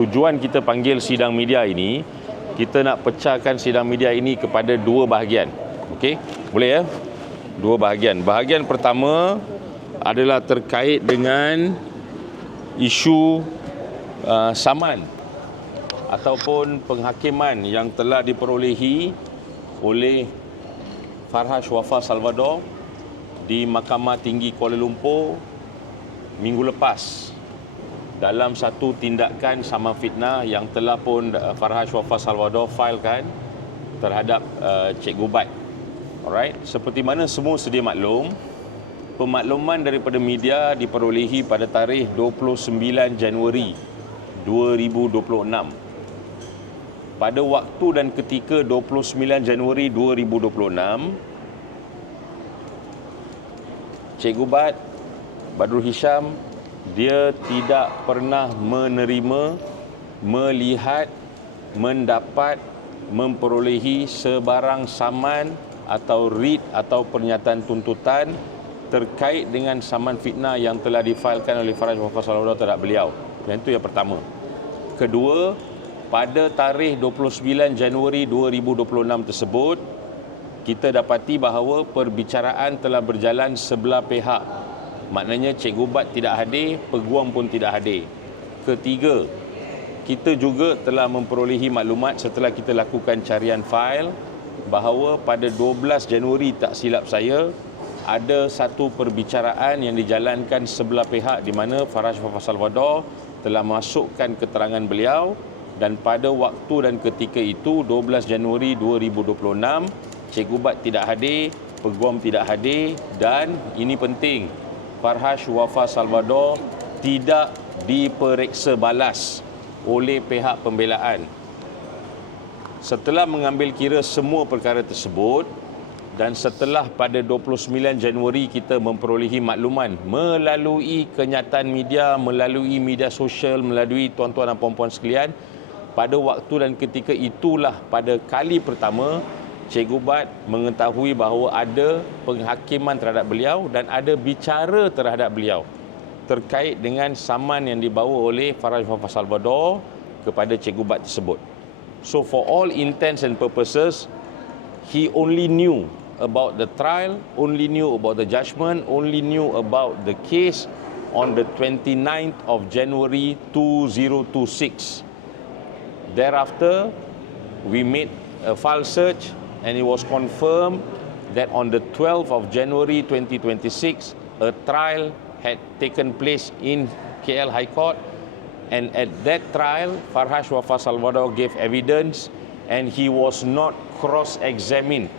Tujuan kita panggil sidang media ini, kita nak pecahkan sidang media ini kepada dua bahagian. Okey? Boleh ya? Dua bahagian. Bahagian pertama adalah terkait dengan isu uh, saman ataupun penghakiman yang telah diperolehi oleh Farhash Wafa Salvador di Mahkamah Tinggi Kuala Lumpur minggu lepas dalam satu tindakan sama fitnah yang telah pun uh, Farhash Wafa Salvador filekan terhadap uh, Cik Gubat. Alright, seperti mana semua sedia maklum, pemakluman daripada media diperolehi pada tarikh 29 Januari 2026. Pada waktu dan ketika 29 Januari 2026, Cik Gubat, Badrul Hisham dia tidak pernah menerima, melihat, mendapat, memperolehi sebarang saman atau read atau pernyataan tuntutan terkait dengan saman fitnah yang telah difailkan oleh Faraj Muhammad Salawudah terhadap beliau. Yang itu yang pertama. Kedua, pada tarikh 29 Januari 2026 tersebut, kita dapati bahawa perbicaraan telah berjalan sebelah pihak Maknanya Cik Gubat tidak hadir, peguam pun tidak hadir. Ketiga, kita juga telah memperolehi maklumat setelah kita lakukan carian fail bahawa pada 12 Januari tak silap saya ada satu perbicaraan yang dijalankan sebelah pihak di mana Faraj Fafa Salvador telah masukkan keterangan beliau dan pada waktu dan ketika itu 12 Januari 2026 Cik Gubat tidak hadir, peguam tidak hadir dan ini penting Farhash Wafa Salvador tidak diperiksa balas oleh pihak pembelaan. Setelah mengambil kira semua perkara tersebut dan setelah pada 29 Januari kita memperolehi makluman melalui kenyataan media, melalui media sosial, melalui tuan-tuan dan puan-puan sekalian, pada waktu dan ketika itulah pada kali pertama Cik Gubat mengetahui bahawa ada penghakiman terhadap beliau dan ada bicara terhadap beliau terkait dengan saman yang dibawa oleh Faraj Muhammad Salvador kepada Cik Gubat tersebut. So for all intents and purposes, he only knew about the trial, only knew about the judgment, only knew about the case on the 29th of January 2026. Thereafter, we made a file search and it was confirmed that on the 12th of January 2026, a trial had taken place in KL High Court. And at that trial, Farhash Wafa Salvador gave evidence and he was not cross-examined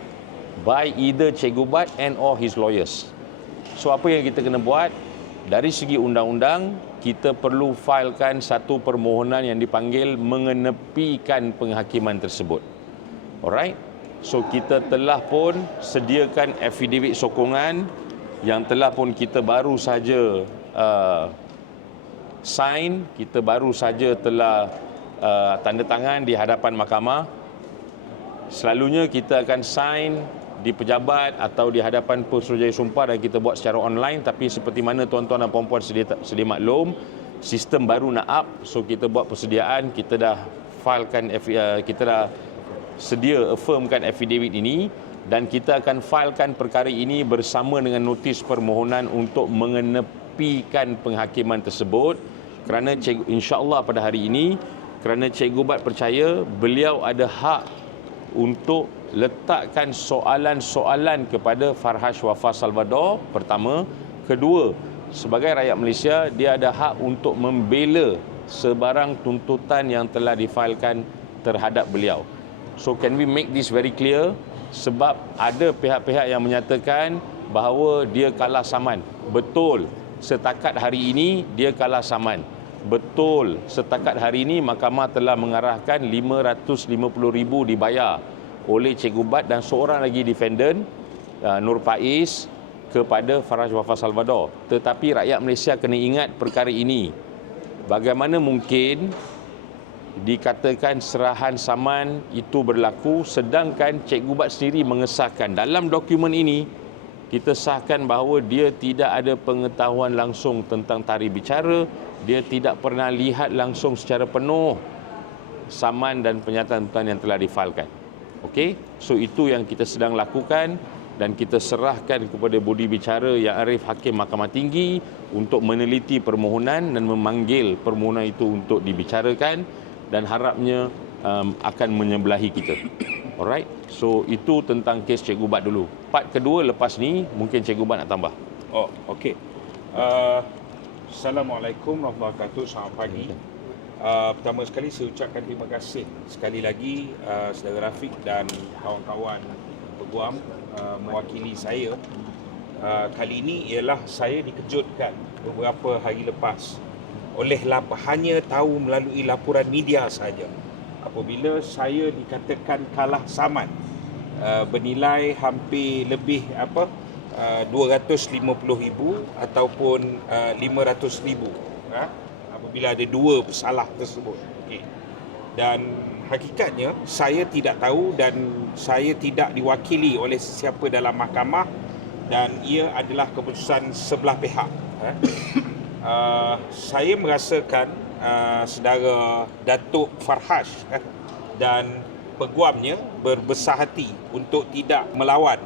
by either Cik Gubat and or his lawyers. So apa yang kita kena buat? Dari segi undang-undang, kita perlu filekan satu permohonan yang dipanggil mengenepikan penghakiman tersebut. Alright? So kita telah pun sediakan affidavit sokongan yang telah pun kita baru saja uh, sign, kita baru saja telah uh, tanda tangan di hadapan mahkamah. Selalunya kita akan sign di pejabat atau di hadapan Pesuruhjaya Sumpah dan kita buat secara online. Tapi seperti mana tuan-tuan dan puan-puan sedia, sedia maklum sistem baru nak up. So kita buat persediaan. Kita dah filekan uh, kita dah sedia affirmkan affidavit ini dan kita akan filekan perkara ini bersama dengan notis permohonan untuk mengenepikan penghakiman tersebut. Kerana insya-Allah pada hari ini kerana Cik Gubat percaya beliau ada hak untuk letakkan soalan-soalan kepada Farhash Wafa Salvador pertama. Kedua sebagai rakyat Malaysia dia ada hak untuk membela sebarang tuntutan yang telah difailkan terhadap beliau So can we make this very clear? Sebab ada pihak-pihak yang menyatakan bahawa dia kalah saman. Betul. Setakat hari ini dia kalah saman. Betul. Setakat hari ini mahkamah telah mengarahkan 550,000 dibayar oleh Cik Gubat dan seorang lagi defendant uh, Nur Faiz kepada Faraj Wafa Salvador. Tetapi rakyat Malaysia kena ingat perkara ini. Bagaimana mungkin dikatakan serahan saman itu berlaku sedangkan Cik Gubat sendiri mengesahkan. Dalam dokumen ini kita sahkan bahawa dia tidak ada pengetahuan langsung tentang tarikh bicara. Dia tidak pernah lihat langsung secara penuh saman dan pernyataan tuntutan yang telah difalkan. Okey, so itu yang kita sedang lakukan dan kita serahkan kepada bodi bicara yang arif hakim mahkamah tinggi untuk meneliti permohonan dan memanggil permohonan itu untuk dibicarakan dan harapnya um, akan menyebelahi kita. Alright, so itu tentang kes Cikgu Bat dulu. Part kedua lepas ni mungkin Cikgu Bat nak tambah. Oh, okey. Uh, Assalamualaikum warahmatullahi wabarakatuh. Selamat pagi. Uh, pertama sekali saya ucapkan terima kasih sekali lagi uh, saudara Rafiq dan kawan-kawan peguam uh, mewakili saya. Uh, kali ini ialah saya dikejutkan beberapa hari lepas oleh hanya tahu melalui laporan media saja apabila saya dikatakan kalah saman uh, bernilai hampir lebih apa uh, 250,000 ataupun uh, 500,000 ha? apabila ada dua pesalah tersebut okey dan hakikatnya saya tidak tahu dan saya tidak diwakili oleh sesiapa dalam mahkamah dan ia adalah keputusan sebelah pihak ha? Uh, saya merasakan uh, saudara Datuk Farhash eh, dan peguamnya berbesar hati untuk tidak melawan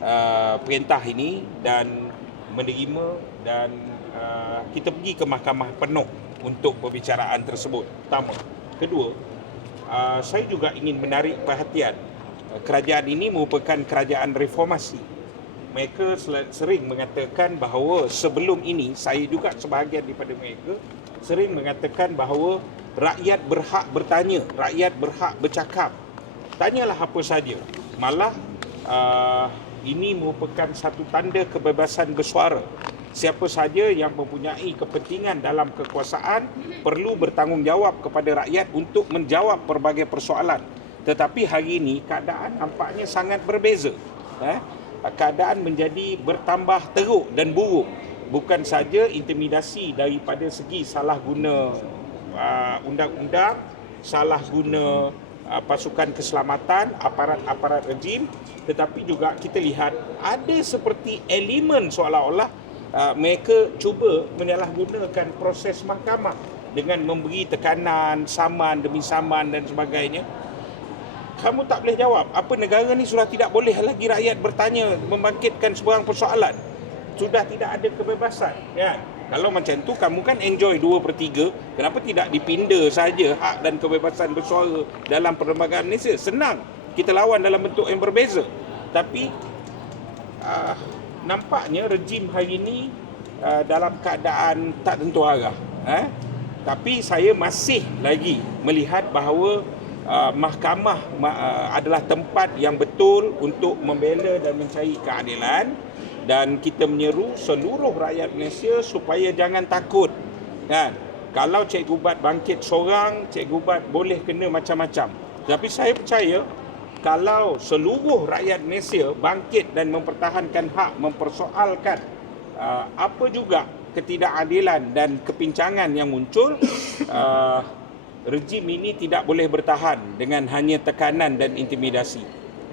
uh, perintah ini dan menerima dan uh, kita pergi ke mahkamah penuh untuk perbicaraan tersebut. Pertama, kedua, uh, saya juga ingin menarik perhatian. Uh, kerajaan ini merupakan kerajaan reformasi mereka sering mengatakan bahawa sebelum ini saya juga sebahagian daripada mereka sering mengatakan bahawa rakyat berhak bertanya, rakyat berhak bercakap. Tanyalah apa saja. Malah uh, ini merupakan satu tanda kebebasan bersuara. Siapa saja yang mempunyai kepentingan dalam kekuasaan perlu bertanggungjawab kepada rakyat untuk menjawab pelbagai persoalan. Tetapi hari ini keadaan nampaknya sangat berbeza. Eh? Keadaan menjadi bertambah teruk dan buruk. Bukan saja intimidasi daripada segi salah guna uh, undang-undang salah guna uh, pasukan keselamatan aparat-aparat rejim tetapi juga kita lihat ada seperti elemen seolah-olah uh, mereka cuba menyalahgunakan proses mahkamah dengan memberi tekanan saman demi saman dan sebagainya kamu tak boleh jawab. Apa negara ni sudah tidak boleh lagi rakyat bertanya, membangkitkan sebarang persoalan. Sudah tidak ada kebebasan. Ya. Kalau macam tu kamu kan enjoy 2 per 3, kenapa tidak dipinda saja hak dan kebebasan bersuara dalam perlembagaan Malaysia? Senang. Kita lawan dalam bentuk yang berbeza. Tapi uh, nampaknya rejim hari ini uh, dalam keadaan tak tentu arah. Eh? Tapi saya masih lagi melihat bahawa uh, mahkamah uh, adalah tempat yang betul untuk membela dan mencari keadilan. Dan kita menyeru seluruh rakyat Malaysia supaya jangan takut. Kan? Kalau Cikgu Bat bangkit seorang Cikgu Bat boleh kena macam-macam. Tapi saya percaya kalau seluruh rakyat Malaysia bangkit dan mempertahankan hak mempersoalkan uh, apa juga ketidakadilan dan kepincangan yang muncul uh, rejim ini tidak boleh bertahan dengan hanya tekanan dan intimidasi.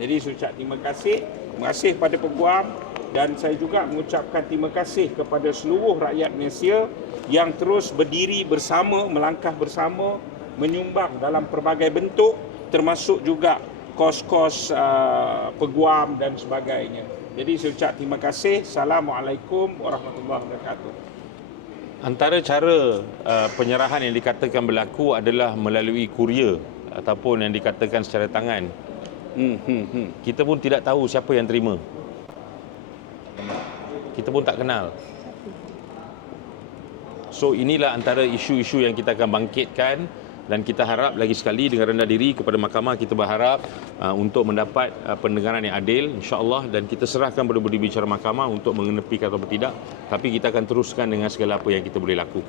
Jadi saya ucap terima kasih, terima kasih pada peguam dan saya juga mengucapkan terima kasih kepada seluruh rakyat Malaysia yang terus berdiri bersama, melangkah bersama, menyumbang dalam pelbagai bentuk termasuk juga kos-kos uh, peguam dan sebagainya. Jadi saya ucap terima kasih. Assalamualaikum warahmatullahi wabarakatuh. Antara cara uh, penyerahan yang dikatakan berlaku adalah melalui kurier ataupun yang dikatakan secara tangan. Hmm, hmm, hmm. Kita pun tidak tahu siapa yang terima. Kita pun tak kenal. So inilah antara isu-isu yang kita akan bangkitkan dan kita harap lagi sekali dengan rendah diri kepada mahkamah kita berharap uh, untuk mendapat uh, pendengaran yang adil insya-Allah. Dan kita serahkan kepada budi bicara mahkamah untuk mengenepikan atau tidak. Tapi kita akan teruskan dengan segala apa yang kita boleh lakukan